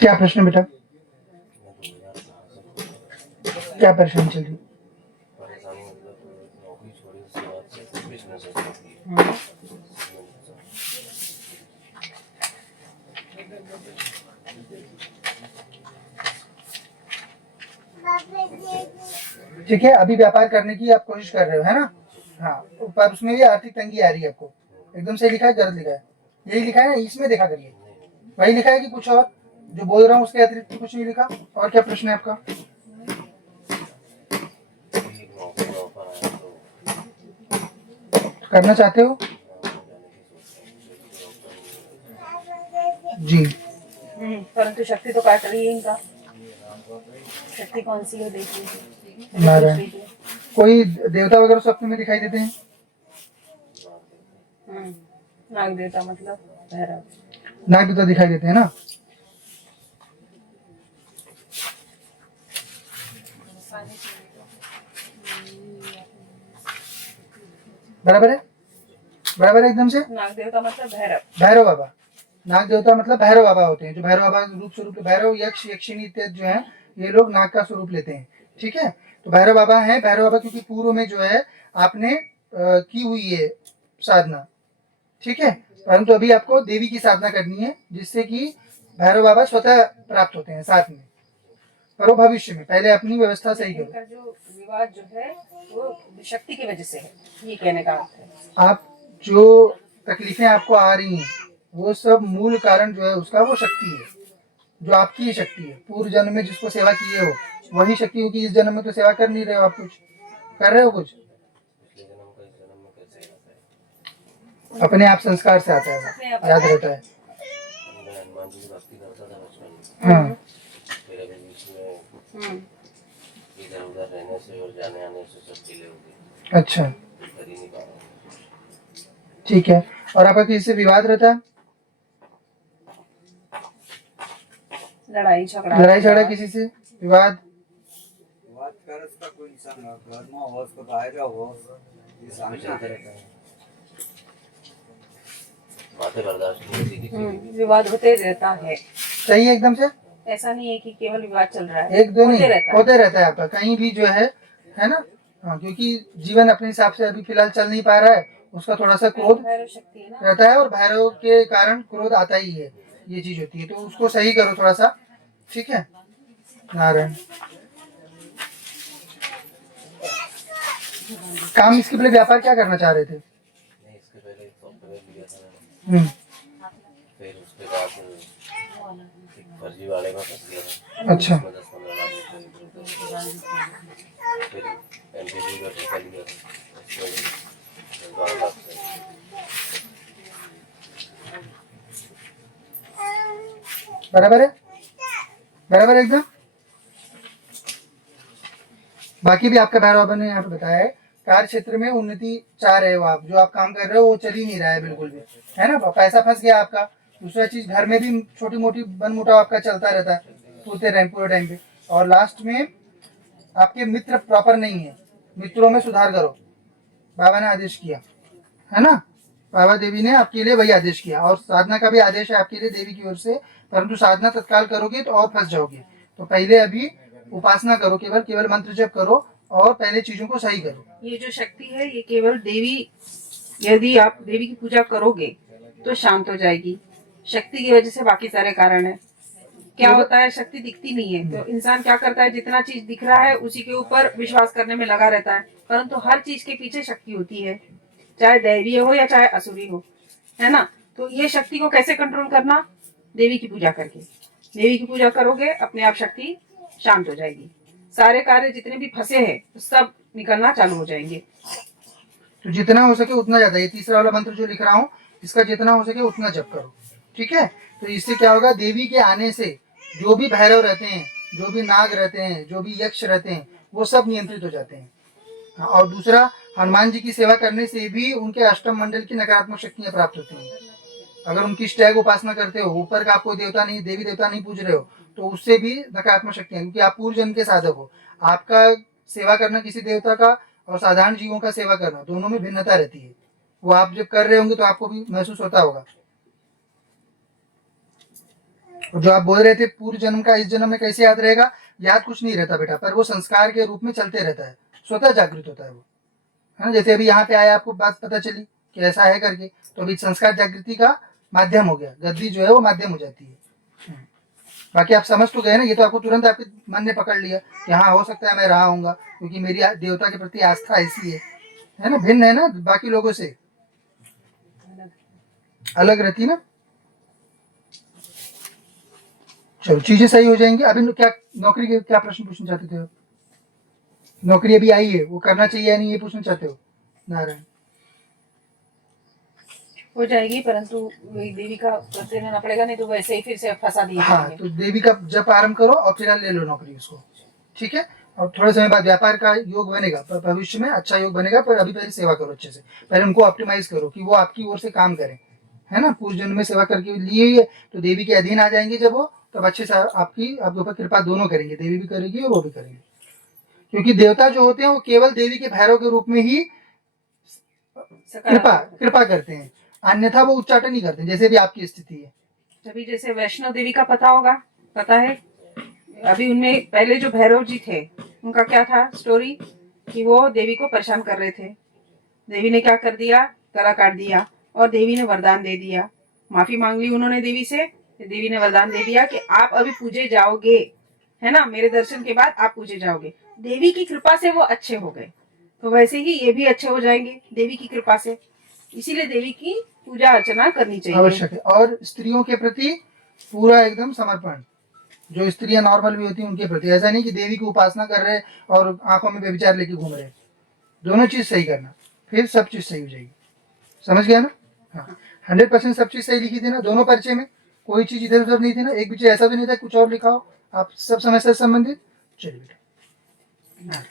क्या प्रश्न बेटा, क्या परेशानी चल रही? परेशानी मतलब नौकरी छोड़ी उसके बाद से बिजनेस है। ठीक है, अभी व्यापार करने की आप कोशिश कर रहे हो, है ना? हाँ, पर उसमें भी आर्थिक तंगी आ रही है आपको। एकदम से लिखा है, गलत लिखा है? यही लिखा है ना, इसमें देखा करिए। वही लिखा है कि कुछ और? जो बोल रहा हूँ उसके अतिरिक्त कुछ नहीं लिखा? और क्या प्रश्न है आपका? करना चाहते हो जी? परंतु शक्ति तो काट रही है इनका। शक्ति कौन सी है देखिए। नारायण। कोई देवता वगैरह स्वप्न में दिखाई देते हैं? नाग देवता मतलब भैरव। नाग देवता दिखाई देते हैं ना? बराबर है, बराबर है एकदम से। नाग देवता मतलब भैरव। भैरव बाबा, नाग देवता मतलब भैरव बाबा होते हैं। जो भैरव बाबा रूप स्वरूप, भैरव, यक्ष, यक्षिणी इत्यादि जो है, ये लोग नाग का स्वरूप लेते हैं। ठीक है, तो भैरव बाबा है। भैरव बाबा क्योंकि पूर्व में जो है आपने की हुई है साधना, ठीक है, परंतु अभी आपको देवी की साधना करनी है, जिससे कि भैरव बाबा स्वतः प्राप्त होते हैं साथ में। पर वो भविष्य में, पहले अपनी व्यवस्था सही करो। इनका जो विवाद जो है वो शक्ति की वजह से है, ये कहने का अर्थ है। आप जो तकलीफें आपको आ रही हैं, वो सब मूल कारण जो है उसका वो शक्ति है, जो आपकी ही शक्ति है। पूर्व जन्म में जिसको सेवा किए हो वही शक्ति होगी। इस जन्म में तो सेवा कर नहीं रहे हो आप। कुछ कर रहे हो? कुछ अपने आप संस्कार से आता है, याद रहता है। हनुमान जी की भक्ति करता था बचपन में। हाँ, फिर अभी बीच में इधर उधर रहने से और जाने आने से सब डिले हो गई। अच्छा, कर ही नहीं पा रहा। ठीक है। और आपका किसी से विवाद रहता है? लड़ाई झगड़ा, लड़ाई झगड़ा किसी से, विवाद? बात कर उसका कोई इंसान घर में हो, उसको बाहर हो, ये सामने चलता रहता है। बातें बर्दाश्त नहीं होती किसी की। विवाद होते रहता है। सही है एकदम से। ऐसा नहीं है कि केवल विवाद चल रहा है, एक दो नहीं, होते रहता है आपका कहीं भी जो है ना? हाँ, क्योंकि जीवन अपने हिसाब से अभी फिलहाल चल नहीं पा रहा है, उसका थोड़ा सा क्रोध भैरव शक्ति है ना, रहता है, और भैरव के कारण क्रोध आता ही है, ये चीज होती है। तो उसको सही करो थोड़ा सा, ठीक है? नारायण। काम इसके पहले व्यापार क्या करना चाह रहे थे? नहीं, इसके पहले एक सॉफ्टवेयर लिया था मैंने। फिर उसके बाद एक फर्जी वाले में फंस गया था। अच्छा, उसमें 10-15 लाख रुपए फिर एमपीजी का ठेका लिया था, उसमें भी 10-12 लाख से। बराबर है, बराबर है एकदम। बाकी भी आपका भैरव बाबा ने यहाँ पे बताया है, कार्य क्षेत्र में उन्नति चाह रहे हो आप, जो आप काम कर रहे हो वो चल ही नहीं रहा है बिल्कुल भी, है ना? पैसा फंस गया आपका। दूसरा चीज, घर में भी छोटी मोटी बन मुटाव आपका चलता रहता है पूरे टाइम पे। और लास्ट में आपके मित्र प्रॉपर नहीं है, मित्रों में सुधार करो, बाबा ने आदेश किया है ना? बाबा देवी ने आपके लिए वही आदेश किया, और साधना का भी आदेश है आपके लिए देवी की ओर से। परंतु साधना तत्काल करोगे तो और फंस जाओगे। तो पहले अभी उपासना करो, केवल मंत्र जप करो, और पहले चीजों को सही करो। ये जो शक्ति है ये केवल देवी, यदि आप देवी की पूजा करोगे तो शांत हो जाएगी। शक्ति की वजह से बाकी सारे कारण है। क्या होता है, शक्ति दिखती नहीं है तो इंसान क्या करता है, जितना चीज दिख रहा है उसी के ऊपर विश्वास करने में लगा रहता है। परंतु हर चीज के पीछे शक्ति होती है, चाहे दैवीय हो या चाहे असुरी हो, है ना? तो ये शक्ति को कैसे कंट्रोल करना? देवी की पूजा करके। देवी की पूजा करोगे, अपने आप शक्ति शांत हो जाएगी। सारे कार्य जितने भी फंसे हैं सब निकलना चालू हो जाएंगे। तो जितना हो सके उतना ज्यादा, ये तीसरा वाला मंत्र जो लिख रहा हूँ इसका जितना हो सके उतना जप करो, ठीक है। तो इससे क्या होगा, देवी के आने से जो भी भैरव रहते हैं, जो भी नाग रहते हैं, जो भी यक्ष रहते हैं, वो सब नियंत्रित हो जाते हैं। हाँ, और दूसरा, हनुमान जी की सेवा करने से भी उनके अष्टम मंडल की नकारात्मक शक्तियां प्राप्त होती हैं। अगर उनकी इष्टैग उपासना करते हो, ऊपर का आप कोई देवता नहीं, देवी देवता नहीं पूज रहे हो, तो उससे भी नकारात्मक शक्तियां, क्योंकि आप पूर्व जन्म के साधक हो। आपका सेवा करना किसी देवता का और साधारण जीवों का सेवा करना, दोनों में भिन्नता रहती है। वो आप जब कर रहे होंगे तो आपको भी महसूस होता होगा। और जो आप बोल रहे थे पूर्व जन्म का इस जन्म में कैसे याद रहेगा, याद कुछ नहीं रहता बेटा, पर वो संस्कार के रूप में चलते रहता है, स्वतः जागृत होता है वो, है ना। जैसे अभी यहाँ पे आया, आपको बात पता चली कि ऐसा है करके, तो अभी संस्कार जागृति का माध्यम हो गया, गद्दी जो है वो माध्यम हो जाती है। बाकी आप समझ तो गए ना, ये तो आपको तुरंत आपके मन ने पकड़ लिया कि हाँ हो सकता है मैं रहा हूँगा, क्योंकि मेरी देवता के प्रति आस्था ऐसी है ना, भिन्न है ना बाकी लोगों से, अलग रहती ना। चलो चीजें सही हो जाएंगी। अभी क्या नौकरी के क्या प्रश्न पूछना चाहते थे आप? नौकरी अभी आई है, वो करना चाहिए या नहीं, ये पूछना चाहते हो नारायण? हो जाएगी, परंतु वही देवी का करते रहना पड़ेगा, नहीं तो वैसे ही फिर से फंसा दिए हाँ, जाएंगे। तो देवी का जप आरंभ करो और फिर ले लो नौकरी उसको, ठीक है। और थोड़े समय बाद व्यापार का योग बनेगा, पर भविष्य में अच्छा योग बनेगा, पर अभी पहले सेवा करो अच्छे से, पहले उनको ऑप्टिमाइज करो कि वो आपकी ओर से काम करें, है ना। पूर्व जन्म में सेवा करके लिए हुई है, तो देवी के अधीन आ जाएंगे जब वो, तब अच्छे से आपके ऊपर कृपा दोनों करेंगे, देवी भी करेगी और वो भी करेंगे। क्योंकि देवता जो होते हैं वो केवल देवी के भैरव के रूप में ही कृपा करते हैं, अन्यथा वो उच्चाटन नहीं करते, जैसे भी आपकी स्थिति है। तभी जैसे वैष्णव देवी का पता होगा, पता है अभी उनमें पहले जो भैरव जी थे उनका क्या था स्टोरी, कि वो देवी को परेशान कर रहे थे। देवी ने क्या कर दिया, गला काट दिया, और देवी ने वरदान दे दिया, माफी मांग ली उन्होंने देवी से। देवी ने वरदान दे दिया कि आप अभी पूजे जाओगे, है ना, मेरे दर्शन के बाद आप पूजे जाओगे। देवी की कृपा से वो अच्छे हो गए, तो वैसे ही ये भी अच्छे हो जाएंगे देवी की कृपा से। इसीलिए देवी की पूजा अर्चना करनी चाहिए, आवश्यक है। और स्त्रियों के प्रति पूरा एकदम समर्पण, जो स्त्रियां नॉर्मल भी होती हैं उनके प्रति, ऐसा नहीं कि देवी की उपासना कर रहे और आंखों में व्यभिचार लेके घूम रहे, दोनों चीज सही करना, फिर सब चीज सही हो जाएगी। समझ गया ना? हाँ, 100% सब चीज सही लिखी थी ना दोनों पर्चे में, कोई चीज इधर उधर नहीं थी ना, एक बीच ऐसा तो नहीं था कुछ और लिखा हो, आप सब समस्या से संबंधित। चलिए बेटा। हाँ।